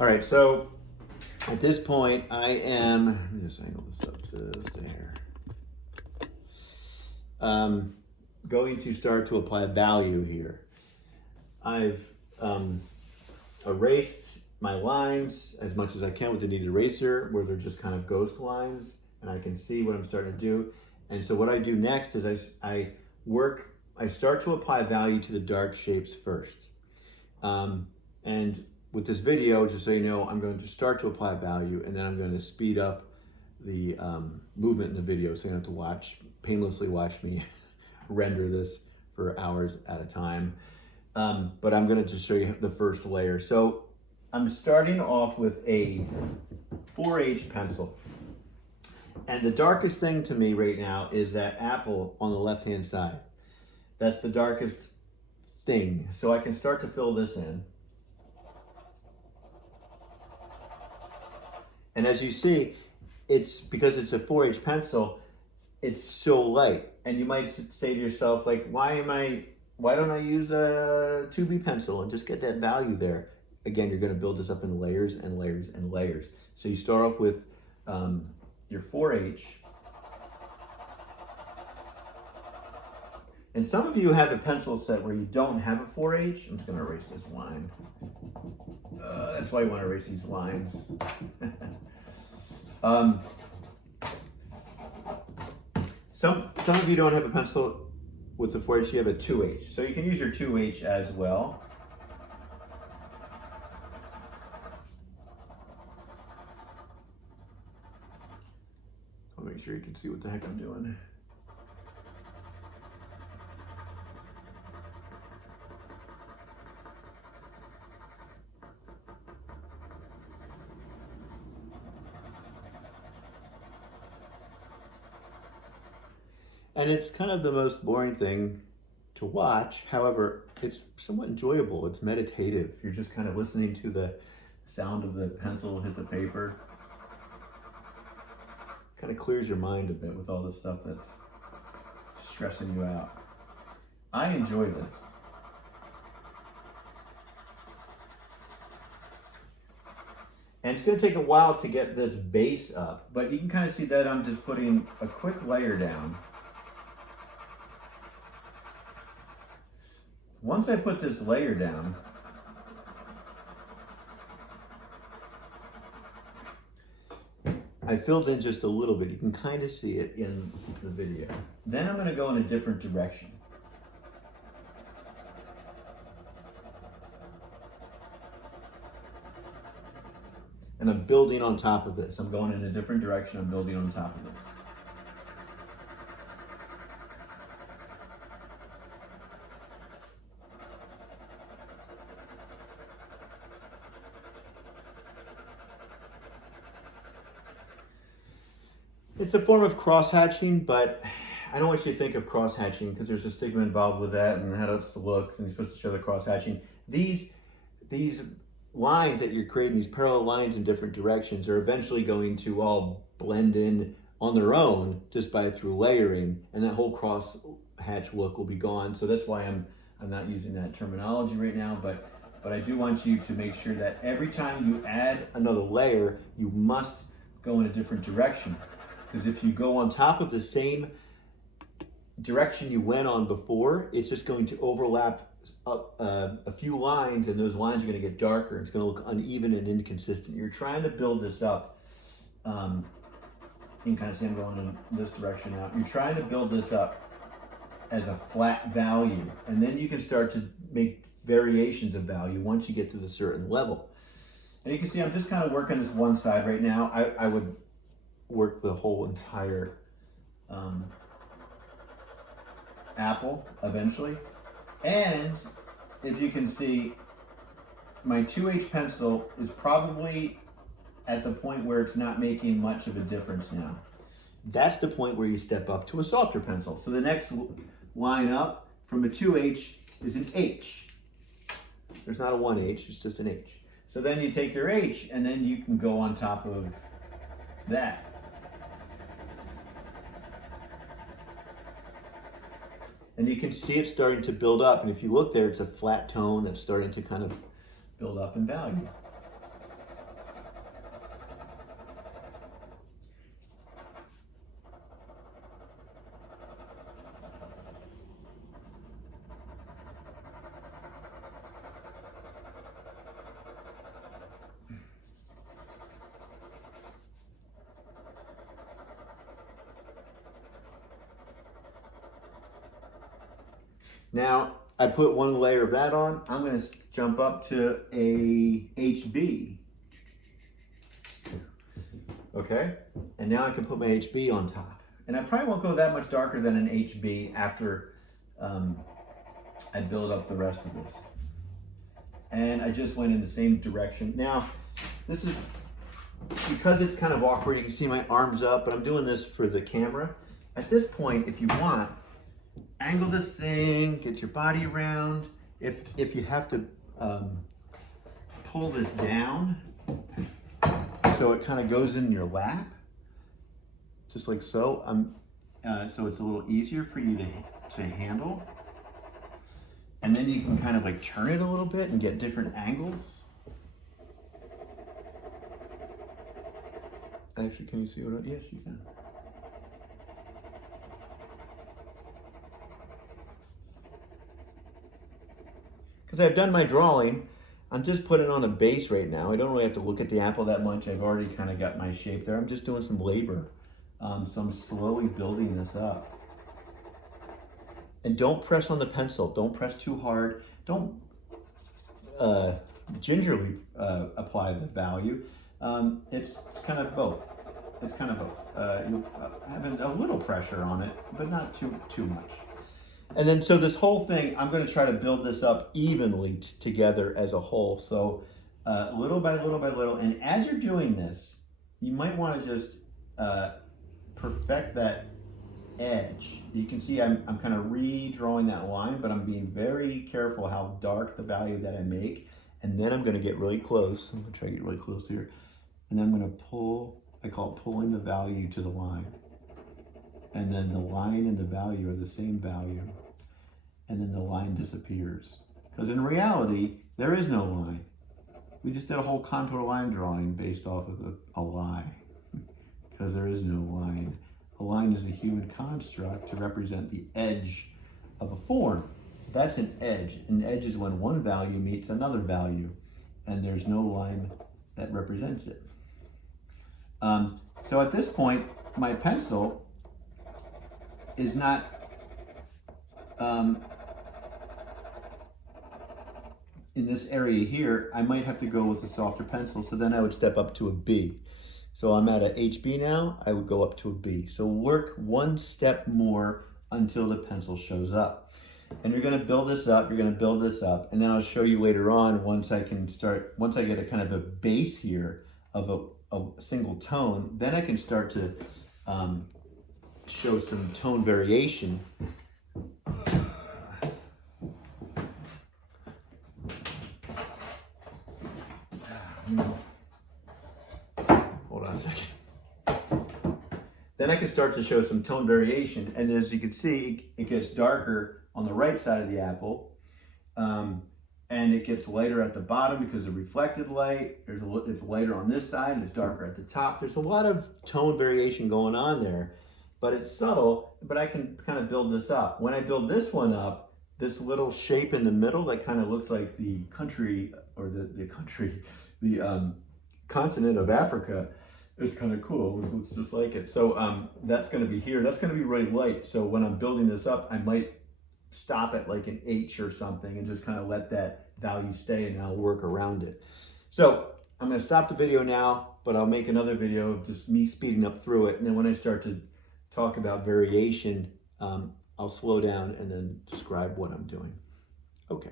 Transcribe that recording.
All right, so at this point I am, let me just angle this up just a hair. Going to start to apply value here. I've erased my lines as much as I can with the kneaded eraser where they're just kind of ghost lines and I can see what I'm starting to do. And so what I do next is I start to apply value to the dark shapes first. And with this video, just so you know, I'm going to start to apply value and then I'm going to speed up the movement in the video so you don't have to painlessly watch me render this for hours at a time. But I'm going to just show you the first layer. So I'm starting off with a 4H pencil. And the darkest thing to me right now is that apple on the left-hand side. That's the darkest thing. So I can start to fill this in. And as you see, it's because it's a 4H pencil, it's so light. And you might say to yourself, like, why don't I use a 2B pencil and just get that value there? Again, you're going to build this up in layers and layers and layers. So you start off with your 4H. And some of you have a pencil set where you don't have a 4H. I'm just going to erase this line. That's why you want to erase these lines. Some of you don't have a pencil with the 4H, you have a 2H. So you can use your 2H as well. I'll make sure you can see what the heck I'm doing. And it's kind of the most boring thing to watch. However, it's somewhat enjoyable. It's meditative. You're just kind of listening to the sound of the pencil hit the paper. Kind of clears your mind a bit with all the stuff that's stressing you out. I enjoy this. And it's going to take a while to get this base up, but you can kind of see that I'm just putting a quick layer down. Once I put this layer down, I filled in just a little bit. You can kind of see it in the video. Then I'm going to go in a different direction. And I'm building on top of this. I'm going in a different direction. I'm building on top of this. It's a form of cross-hatching, but I don't want you to think of cross-hatching because there's a stigma involved with that and how it looks, and you're supposed to show the cross-hatching. These lines that you're creating, these parallel lines in different directions, are eventually going to all blend in on their own just through layering, and that whole cross-hatch look will be gone. So that's why I'm not using that terminology right now, but I do want you to make sure that every time you add another layer, you must go in a different direction. Because if you go on top of the same direction you went on before, it's just going to overlap a few lines, and those lines are going to get darker. It's going to look uneven and inconsistent. You're trying to build this up. You can kind of see I'm going in this direction now. You're trying to build this up as a flat value, and then you can start to make variations of value once you get to the certain level. And you can see I'm just kind of working this one side right now. I would work the whole entire apple eventually. And if you can see, my 2H pencil is probably at the point where it's not making much of a difference now. That's the point where you step up to a softer pencil. So the next line up from a 2H is an H. There's not a 1H, it's just an H. So then you take your H and then you can go on top of that. And you can see it starting to build up. And if you look there, it's a flat tone that's starting to kind of build up in value. Now, I put one layer of that on. I'm going to jump up to a HB. Okay, and now I can put my HB on top. And I probably won't go that much darker than an HB after I build up the rest of this. And I just went in the same direction. Now, this is, because it's kind of awkward, you can see my arms up, but I'm doing this for the camera. At this point, if you want, angle this thing, get your body around. If you have to pull this down, so it kind of goes in your lap, just like so. So it's a little easier for you to handle. And then you can kind of like turn it a little bit and get different angles. Actually, can you see what yes, you can. Because I've done my drawing, I'm just putting on a base right now. I don't really have to look at the apple that much. I've already kind of got my shape there. I'm just doing some labor. So I'm slowly building this up. And don't press on the pencil. Don't press too hard. Don't gingerly apply the value. It's kind of both. It's kind of both. You'll have a little pressure on it, but not too much. And then, so this whole thing, I'm going to try to build this up evenly together as a whole. So little by little by little. And as you're doing this, you might want to just perfect that edge. You can see I'm kind of redrawing that line, but I'm being very careful how dark the value that I make. And then I'm going to get really close. I'm going to try to get really close here. And then I'm going to pull, I call it pulling the value to the line. And then the line and the value are the same value. And then the line disappears. Because in reality, there is no line. We just did a whole contour line drawing based off of a lie. Because there is no line. A line is a human construct to represent the edge of a form. That's an edge. An edge is when one value meets another value. And there's no line that represents it. So at this point, my pencil is not in this area here. I might have to go with a softer pencil, so then I would step up to a B. So I'm at a HB now, I would go up to a B. So work one step more until the pencil shows up. And you're gonna build this up, you're gonna build this up, and then I'll show you later on once I get a kind of a base here of a single tone, then I can start to show some tone variation. Hold on a second. Then I can start to show some tone variation, and as you can see, it gets darker on the right side of the apple, and it gets lighter at the bottom because of reflected light. It's lighter on this side, and it's darker at the top. There's a lot of tone variation going on there, but it's subtle, but I can kind of build this up. When I build this one up, this little shape in the middle that kind of looks like the country, or the continent of Africa, is kind of cool. It looks just like it. So that's going to be here. That's going to be really light. So when I'm building this up, I might stop at like an H or something and just kind of let that value stay, and I'll work around it. So I'm going to stop the video now, but I'll make another video of just me speeding up through it. And then when I start to talk about variation, I'll slow down and then describe what I'm doing. Okay.